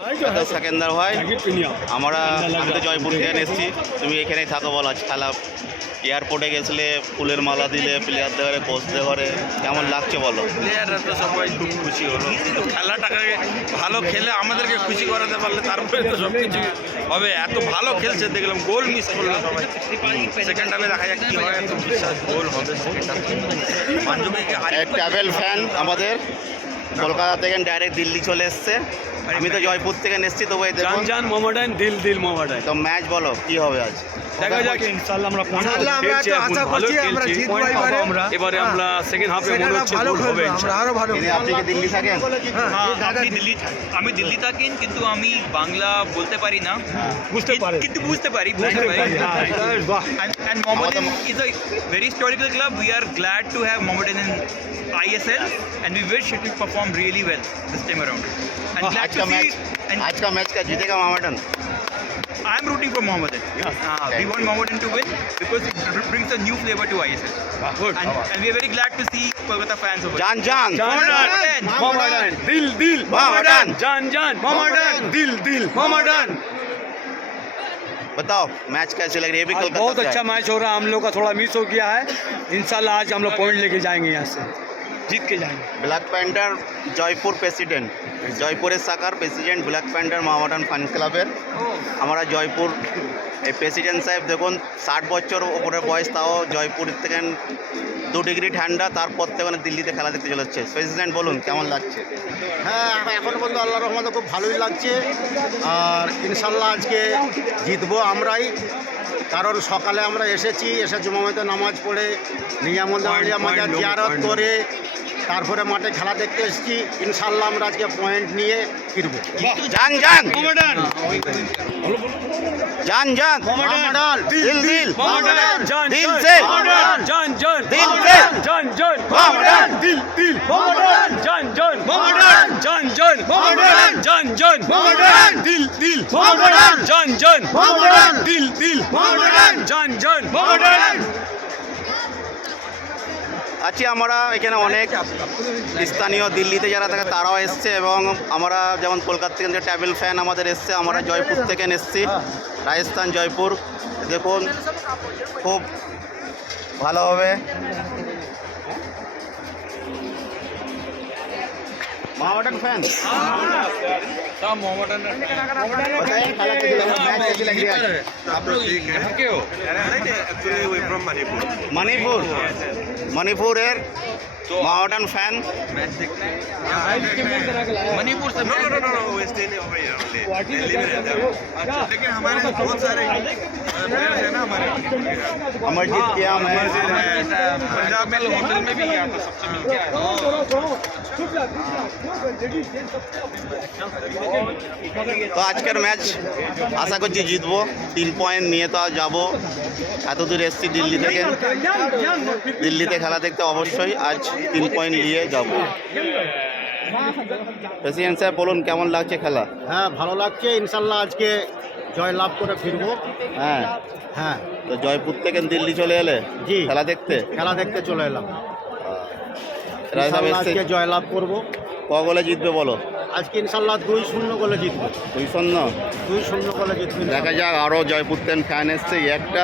সেকেন্দার ভাই আমরা আমি তো জয়পুর থেকে এসেছি। তুমি এখানেই থাকো বল আজ খেলা। এয়ারপোর্টে গেছিলে ফুলের মালা দিলে প্লেয়ারদের ঘরে কোচদের ঘরে। কেমন লাগছে বলো? প্লেয়াররা তো সবাই খুব খুশি হলো। কিন্তু খেলাটাকে ভালো খেলে আমাদেরকে খুশি করাতে পারলে তারপরে তো সব কিছু হবে। এত ভালো খেলছে দেখলাম গোল মিস করল সবাই। সেকেন্ড হাফে দেখা যাক কি হয় এত বিশ্বাস গোল হবে সেকেন্ড হাফে পাঞ্জাবিকে ট্রাভেল ফ্যান আমাদের। কলকাতা থেকে ডাইরেক্ট দিল্লি চলে এসছে। আমি তো জয়পুর থেকে এসেছি তবু এই দেখুন। জান জান মোহামেডান দিল দিল মোহামেডান তো ম্যাচ বলো কি হবে আজ? দেখা যাক ইনশাআল্লাহ আমরা ইনশাআল্লাহ আমরা তো আশা করছি আমরা জিতবো এবারে। আমরা। এবারে হ্যাঁ। আমরা সেকেন্ড হাফে মনে হচ্ছে ভালো হবে আমরা আরও ভালো আপনি কি দিল্লি থাকেন? হ্যাঁ, হ্যাঁ, আপনি দিল্লি আমি দিল্লি থাকেন কিন্তু আমি বাংলা বলতে পারি না। বুঝতে পারে কিন্তু বুঝতে পারি বুঝতে পারি and, and Mohammedan is a very historical club. We are glad to have Mohammedan in ISL and we wish it will perform performed really well this time around. And oh, glad to see. And आज का match का जीतेगा Mohammedan. I am rooting for Mohammedan. Yes. Uh, we want Mohammedan to win because it brings a new flavor to ISL. Ah, good. And, and we are very glad to see Kolkata fans over. Jan Jan. Mohammedan. Mohammedan. Dil Dil. Mohammedan. Jan Jan. Mohammedan. Dil Dil. Mohammedan. बताओ match कैसे लग रही है भी बहुत अच्छा match हो रहा है हम लोग का थोड़ा मिस हो गया है इंशाल्लाह आज हम लोग पॉइंट लेके जाएँगे यहाँ से जीत के जाएंगे ব্ল্যাক প্যান্টার জয়পুর প্রেসিডেন্ট জয়পুরের শাখার president black panther Mohammedan fun ক্লাবের আমরা জয়পুর এই প্রেসিডেন্ট সাহেব দেখুন ষাট বছর ওপরে বয়স তাও জয়পুর থেকে দু ডিগ্রি ঠান্ডা তারপর থেকে ওখানে দিল্লিতে খেলা দেখতে চলে যাচ্ছে প্রেসিডেন্ট বলুন কেমন লাগছে হ্যাঁ এখন পর্যন্ত আল্লাহ রহমতে খুব ভালোই লাগছে আর ইনশাল্লাহ আজকে জিতবো আমরাই কারণ সকালে আমরা এসেছি এসে জুমামতে নামাজ পড়ে নিয়ামন্দিয়া মাজার point, জিয়ারত point. করে তারপরে মাঠে খেলা দেখতে এসেছি। ইনশাল্লাহ আমরা আজকে পয়েন্ট নিয়ে ফিরবো। যান যান। যান যান। দিল দিল। দিল সে দিল। সে দিল দিল। জন জন জন জন জন জন দিল দিল। জন জন দিল দিল। আছি আমরা, এখানে অনেক স্থানীয় দিল্লিতে যারা থাকে তারাও এসছে এবং আমরা যেমন কলকাতা থেকে যে ট্রাভেল ফ্যান আমাদের এসছে, আমরা জয়পুর থেকে এসছি, রাজস্থান, জয়পুর। দেখুন, খুব ভালো मोहम्मदन फ़ैन बताइए खेला कैसी लगी मैच कैसी लग रही है आप लोग ठीक यहाँ के हो actually we from Manipur. Manipur Manipur এর मोहम्मदन फ़ैन मणिपुर से no no no no we stay over here Delhi में रहते हैं लेकिन हमारे बहुत सारे प्लेयर्स हैं। ना हमारे अमरजीत क्या मैं पंजाब में होटल में भी गया था सबसे मिल के आया তো আজকের ম্যাচ আশা করছি জিতবো। তিন পয়েন্ট নিয়ে তো যাব। এত দূর এসছি দিল্লি থেকে। দিল্লিতে খেলা দেখতে অবশ্যই আজ তিন পয়েন্ট নিয়ে যাব। প্রেসিডেন্ট সাহেব বলুন কেমন লাগছে খেলা? হ্যাঁ ভালো লাগছে। ইনশাল্লাহ আজকে জয় লাভ করে ফিরবো। হ্যাঁ। হ্যাঁ। তো জয়পুর থেকে দিল্লি চলে এলে? জি। খেলা দেখতে? খেলা দেখতে চলে এলাম। আজকে জয় লাভ করব। ক গোলে জিতবে বলো? আজকে ইনশাল্লাহ দুই শূন্য গোলে জিতবো। দুই শূন্য? দুই শূন্য গোলে জিতবে দেখা যাক আরও জয়পুর ফ্যান এসছে একটা।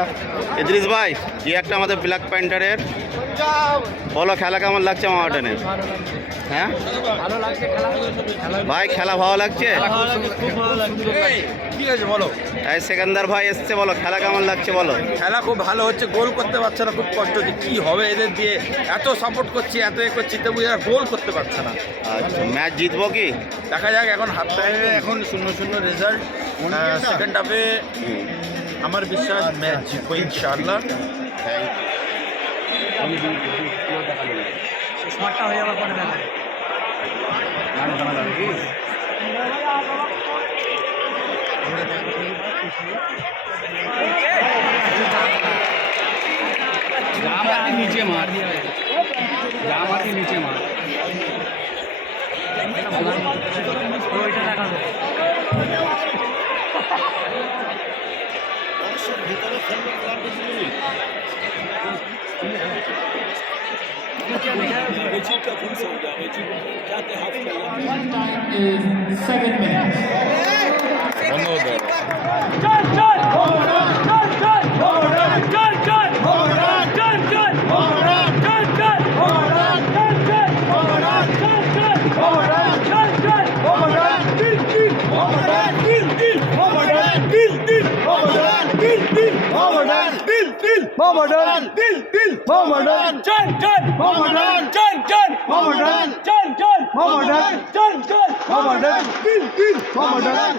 ইদ্রিস ভাই এই একটা আমাদের ব্ল্যাক প্যান্টারের বলো খেলা কেমন লাগছে মামাটনের হ্যাঁ? ভাই খেলা ভালো লাগছে? বলো এই সেকেন্দার ভাই এসছে বলো খেলা কেমন লাগছে বলো? খেলা খুব ভালো হচ্ছে গোল করতে পারছে না খুব কষ্ট হচ্ছে। কী হবে এদের দিয়ে? এত সাপোর্ট করছি এত এ করছি তবু এরা গোল করতে পারছে না। আচ্ছা ম্যাচ জিতবো কি? দেখা যাক এখন হাফ টাইমে এখন শূন্য শূন্য রেজাল্ট সেকেন্ড হাফে আমার বিশ্বাস ম্যাচ জিতবো ইনশাআল্লাহ। পুরো দেখা যাবে স্মার্টটা হয়ে যাওয়ার পরে দেখা গান শোনা যাবে কি? নিচে মার জাম নিচে মার ওইটা দেখা যাবে ভিতরে One time is seven minutes. দিল মোহাম্মদান দিল দিল। মোহাম্মদান জান জান মোহাম্মদান জান জান মোহাম্মদান জান জান মোহাম্মদান জান জান মোহাম্মদান দিল দিল। মোহাম্মদান